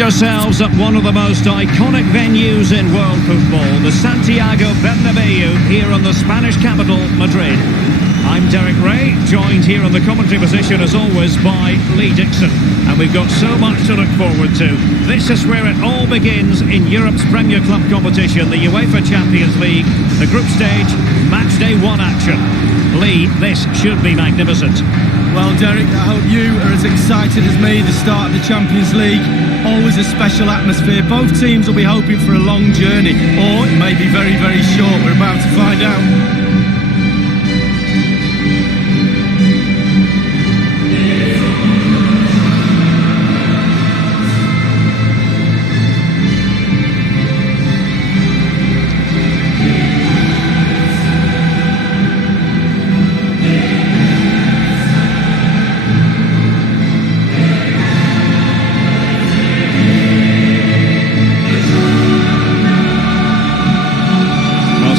Ourselves at one of the most iconic venues in world football, the Santiago Bernabeu, here in the Spanish capital, Madrid. I'm Derek Ray, joined here in the commentary position as always by Lee Dixon, and we've got so much to look forward to. This is where it all begins in Europe's Premier Club competition, the UEFA Champions League, the group stage, match day 1 action. Lee, this should be magnificent. Well, Derek, I hope you are as excited as me. The start of the Champions League, always a special atmosphere. Both teams will be hoping for a long journey, or it may be very, very short. We're about to find out.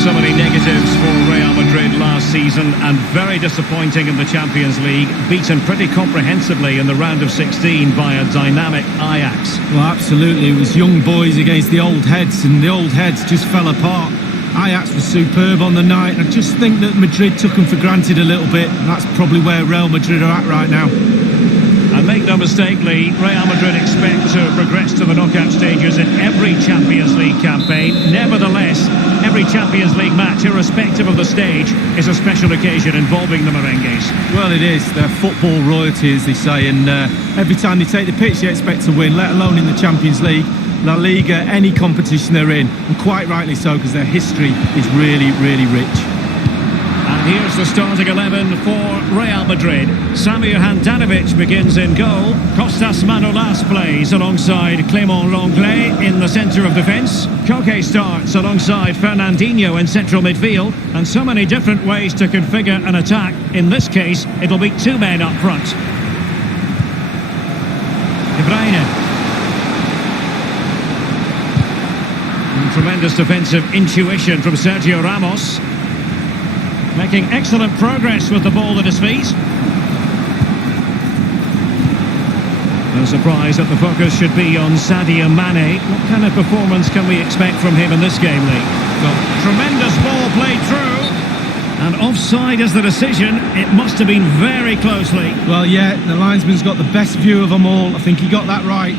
So many negatives for Real Madrid last season, and very disappointing in the Champions League, beaten pretty comprehensively in the round of 16 by a dynamic Ajax. Well, absolutely, it was young boys against the old heads, and the old heads just fell apart. Ajax was superb on the night, and I just think that Madrid took them for granted a little bit, and that's probably where Real Madrid are at right now. And make no mistake, Lee, Real Madrid expect to progress to the knockout stages in every Champions League campaign. Nevertheless, every Champions League match, irrespective of the stage, is a special occasion involving the merengues. Well, it is. They're football royalty, as they say, and every time they take the pitch, they expect to win, let alone in the Champions League, La Liga, any competition they're in, and quite rightly so, because their history is really, really rich. And here's the starting 11 for Real Madrid. Samir Handanovic begins in goal. Costas Manolas plays alongside Clément Lenglet in the centre of defence. Koke starts alongside Fernandinho in central midfield. And so many different ways to configure an attack. In this case, it'll be 2 men up front. De Bruyne. And tremendous defensive intuition from Sergio Ramos. Making excellent progress with the ball at his feet. No surprise that the focus should be on Sadio Mane. What kind of performance can we expect from him in this game, Lee? Well, tremendous ball played through. And offside is the decision. It must have been very closely. Well, yeah, the linesman's got the best view of them all. I think he got that right.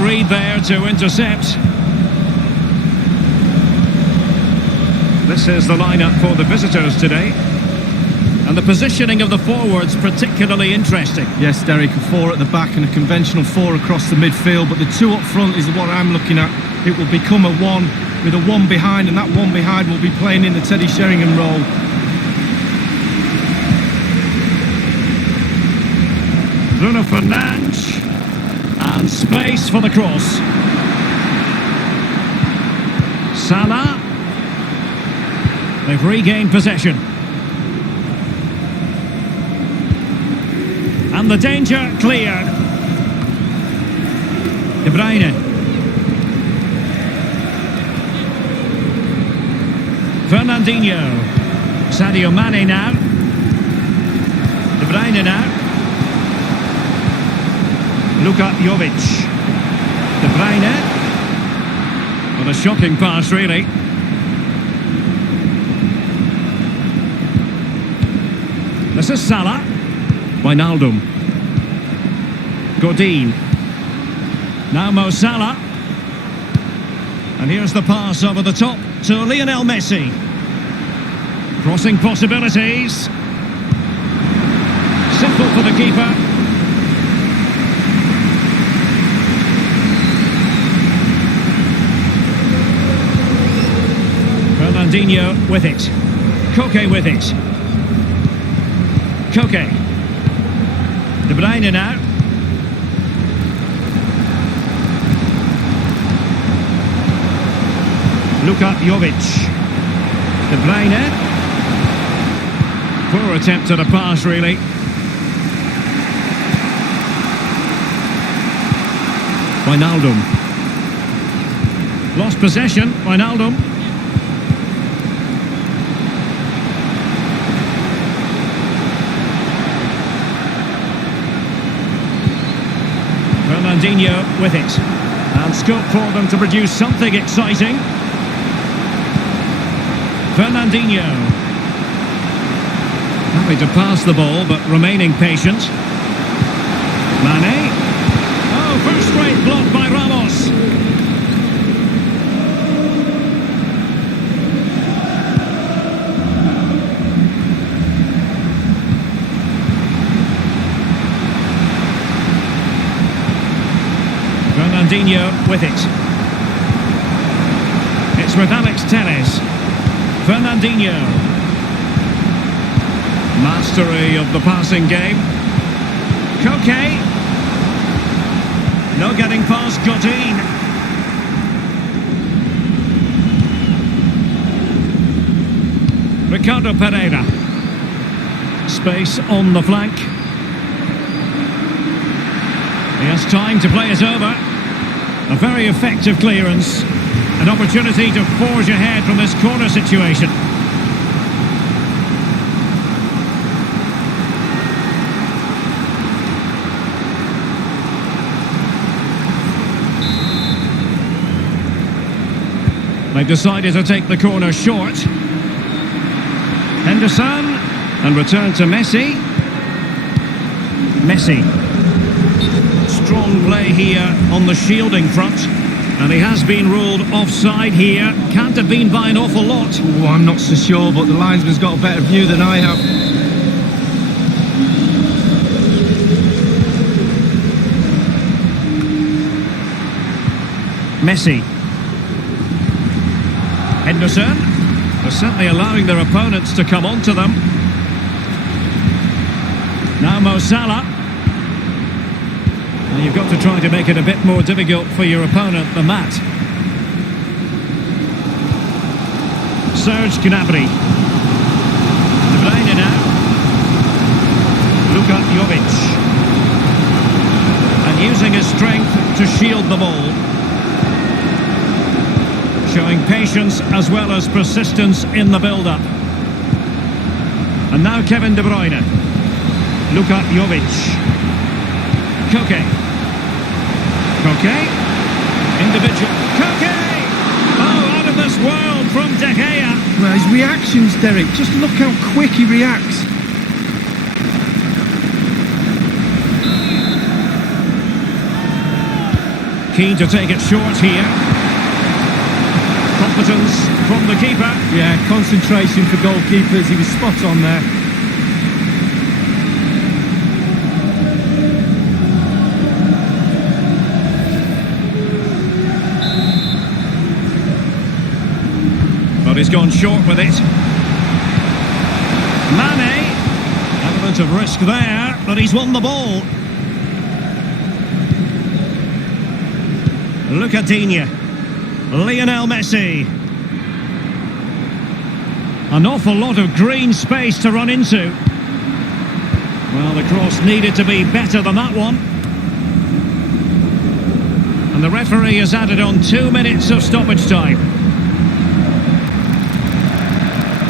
Read there to intercept. This is the lineup for the visitors today. And the positioning of the forwards particularly interesting. Yes, Derek, a 4 at the back and a conventional 4 across the midfield, but the 2 up front is what I'm looking at. It will become a 1 with a 1 behind, and that 1 behind will be playing in the Teddy Sheringham role. Bruno Fernandes. And space for the cross. Salah. They've regained possession. And the danger cleared. De Bruyne. Fernandinho. Sadio Mane now. De Bruyne now. Luka Jovic. De Bruyne. What a shocking pass, really. This is Salah. Wijnaldum. Godin. Now Mo Salah. And here's the pass over the top to Lionel Messi. Crossing possibilities. Simple for the keeper. Fernandinho with it. Koke with it. Koke. De Bruyne now. Luka Jovic. De Bruyne. Poor attempt at a pass, really. Wijnaldum. Lost possession, Wijnaldum. Fernandinho with it. And scope for them to produce something exciting. Fernandinho. Happy to pass the ball, but remaining patient. Mane. Oh, first-rate block by Ramos. Fernandinho with it. It's with Alex Telles. Fernandinho. Mastery of the passing game. Koke. No getting past Godin. Ricardo Pereira. Space on the flank. He has time to play it over. A very effective clearance. An opportunity to forge ahead from this corner situation. They've decided to take the corner short. Henderson, and return to Messi. Messi. Strong play here on the shielding front. And he has been ruled offside here. Can't have been by an awful lot. Oh, I'm not so sure, but the linesman's got a better view than I have. Messi. Henderson. They're certainly allowing their opponents to come onto them. Now Mo Salah. Well, you've got to try to make it a bit more difficult for your opponent than that. Serge Gnabry. De Bruyne now. Luka Jovic. And using his strength to shield the ball. Showing patience as well as persistence in the build-up. And now Kevin De Bruyne. Luka Jovic. Koke. Koke. Individual. Koke! Oh, out of this world from De Gea. Well, his reactions, Derek, just look how quick he reacts. Keen to take it short here. Competence from the keeper. Yeah, concentration for goalkeepers. He was spot on there. But he's gone short with it. Mane. Element of risk there, but he's won the ball. Lucadinha. Lionel Messi. An awful lot of green space to run into. Well, the cross needed to be better than that one. And the referee has added on 2 minutes of stoppage time.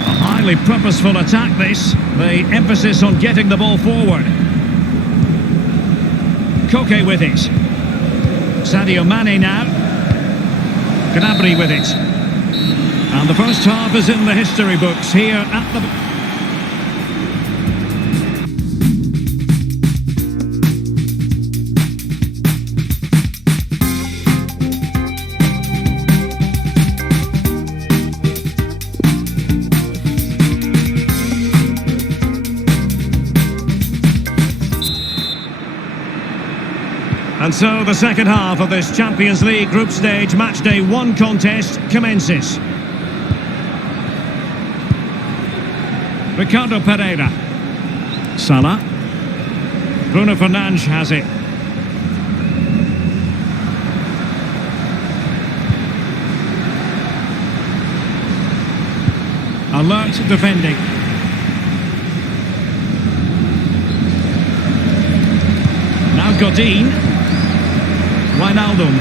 A highly purposeful attack this. The emphasis on getting the ball forward. Koke with it. Sadio Mane now. Gnabry with it. And the first half is in the history books here at the... And so the second half of this Champions League group stage matchday 1 contest commences. Ricardo Pereira. Salah. Bruno Fernandes has it. Alert defending. Now Godin. Wijnaldum.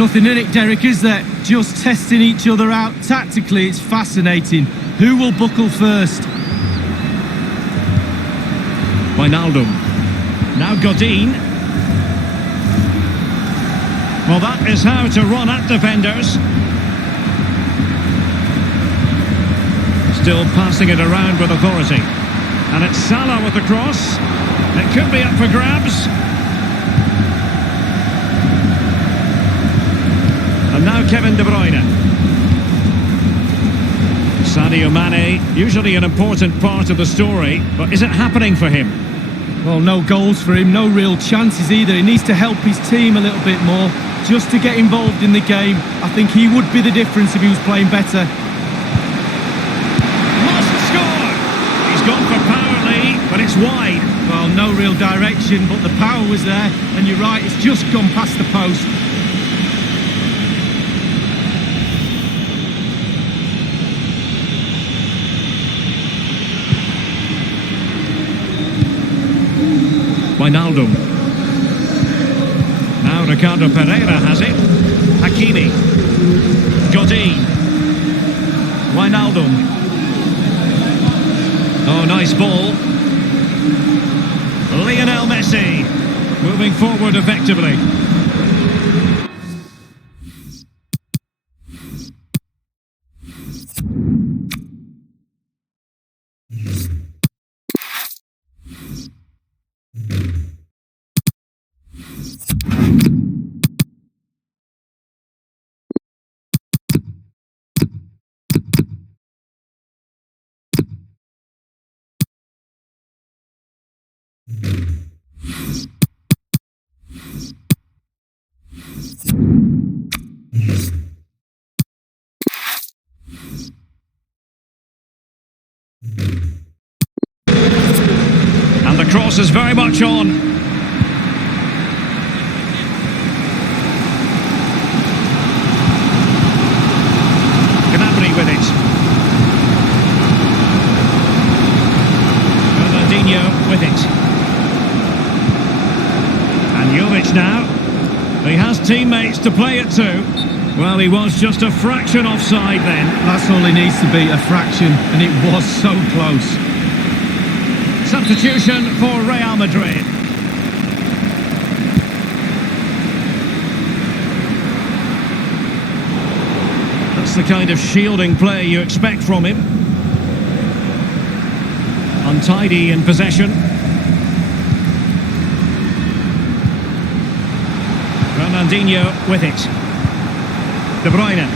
Nothing in it, Derek, is there? Just testing each other out. Tactically, it's fascinating. Who will buckle first? Wijnaldum. Now Godin. Well, that is how to run at defenders. Still passing it around with authority. And it's Salah with the cross. It could be up for grabs. And now Kevin De Bruyne. Sadio Mane, usually an important part of the story, but is it happening for him? Well, no goals for him, no real chances either. He needs to help his team a little bit more, just to get involved in the game. I think he would be the difference if he was playing better. Must score! He's gone for power, Lee, but it's wide. Well, no real direction, but the power was there, and you're right, it's just gone past the post. Wijnaldum. Now Ricardo Pereira has it. Hakimi. Godin. Wijnaldum. Oh, nice ball. Lionel Messi. Moving forward effectively. And the cross is very much on. Gnabry with it. Ronaldinho with it. And Jovic now. He has teammates to play it to. Well, he was just a fraction offside then. That's all he needs to be, a fraction, and it was so close. Substitution for Real Madrid. That's the kind of shielding play you expect from him. Untidy in possession. Ronaldinho with it. De Bruyne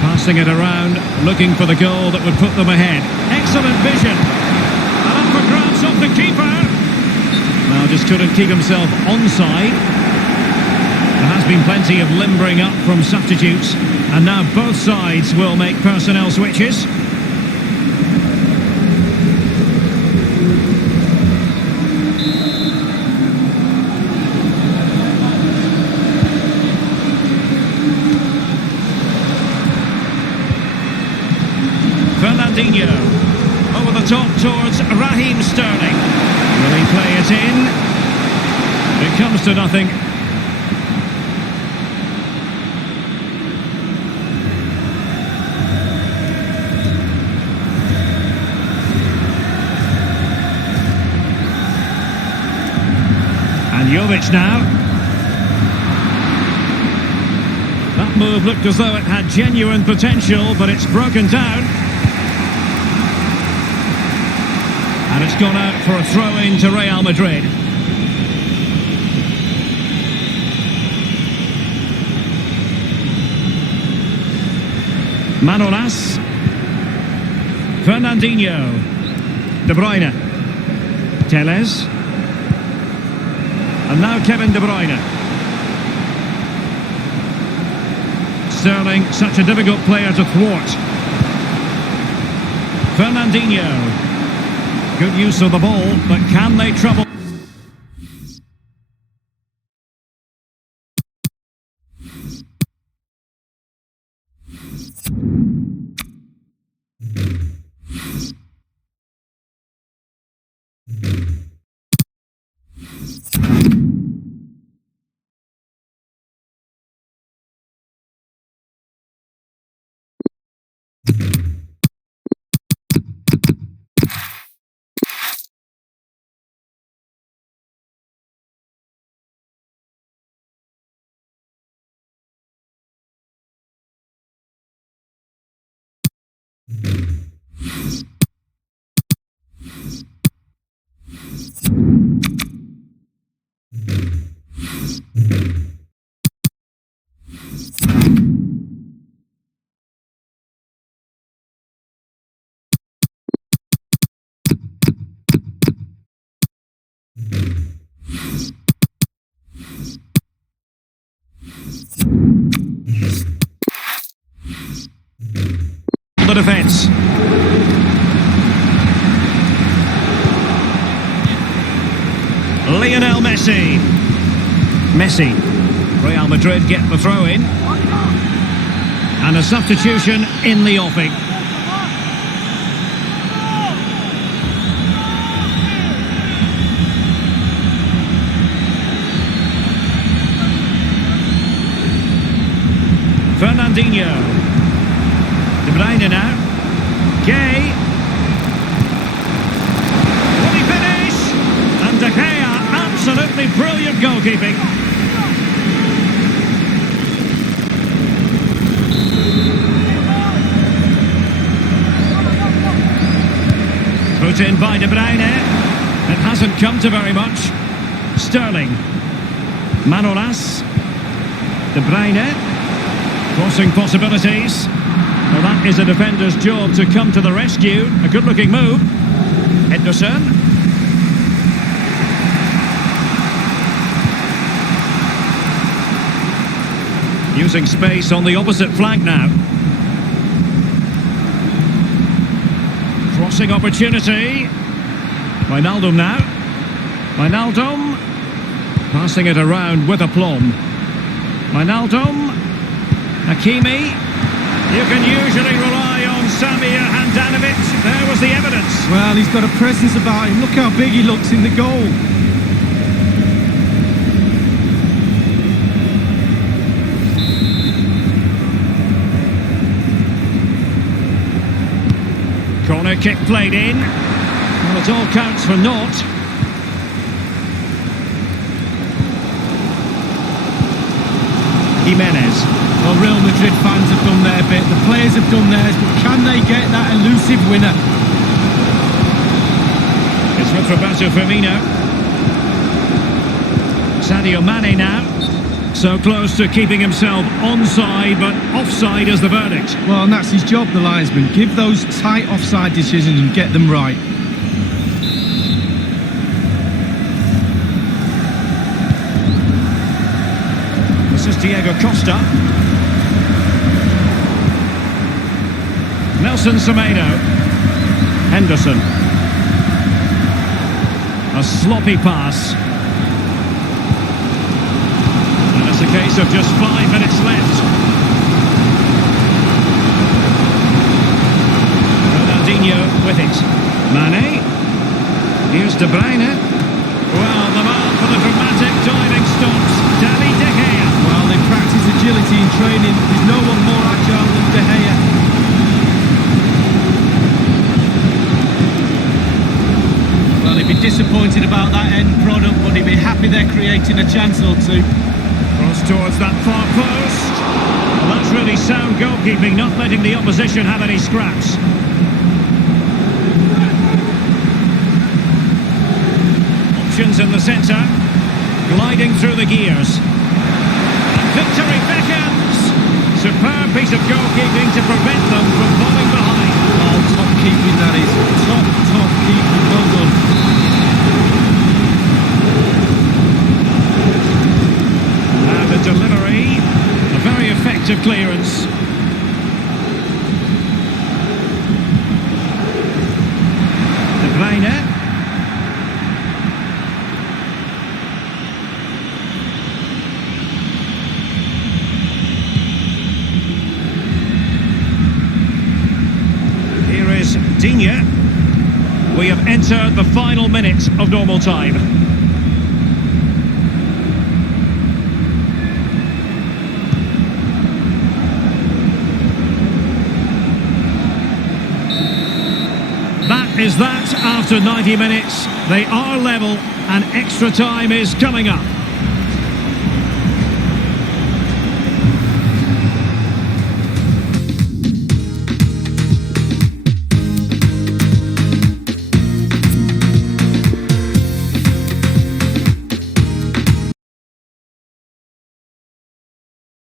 passing it around, looking for the goal that would put them ahead. Excellent vision. And up for grabs off the keeper. Now just couldn't keep himself onside. There has been plenty of limbering up from substitutes, and now both sides will make personnel switches. Fernandinho over the top towards Raheem Sterling. Will he play it in? It comes to nothing. And Jovic now. That move looked as though it had genuine potential, but it's broken down. And it's gone out for a throw-in to Real Madrid. Manolas. Fernandinho. De Bruyne. Telles. And now Kevin De Bruyne. Sterling, such a difficult player to thwart. Fernandinho. Good use of the ball, but can they trouble? the defence. Lionel Messi. Messi. Real Madrid get the throw in. And a substitution in the offing. Fernandinho. De Bruyne now. Gay. Will he finish? And De Gea, absolutely brilliant goalkeeping. Put in by De Bruyne. It hasn't come to very much. Sterling. Manolas. De Bruyne. Crossing possibilities. Well, that is a defender's job to come to the rescue. A good-looking move. Henderson. Using space on the opposite flank now. Crossing opportunity. Wijnaldum now. Wijnaldum. Passing it around with aplomb. Wijnaldum. Hakimi. You can usually rely on Samir Handanovic. There was the evidence. Well, he's got a presence about him. Look how big he looks in the goal. Corner kick played in. Well, it all counts for naught. Jimenez. Well, Real Madrid fans have done their bit, the players have done theirs, but can they get that elusive winner? It's with Roberto Firmino. Sadio Mane now. So close to keeping himself onside, but offside is the verdict. Well, and that's his job, the linesman. Give those tight offside decisions and get them right. This is Diego Costa. Nelson Semedo. Henderson. A sloppy pass. And it's a case of just 5 minutes left. Ronaldinho with it. Mane. Here's De Bruyne. Well, the man for the dramatic diving stops. David De Gea. Well, they practice agility in training. There's no one more agile than De Gea. Well, he'd be disappointed about that end product, but he'd be happy they're creating a chance or two. Cross towards that far post. Well, that's really sound goalkeeping, not letting the opposition have any scraps. Options in the centre. Gliding through the gears. And victory beckons. Superb piece of goalkeeping to prevent them from falling behind. Oh, top keeping that is. Top keeping. Well done. And the delivery. A very effective clearance. De Bruyne. Digne. We have entered the final minute of normal time. That is that after 90 minutes. They are level and extra time is coming up.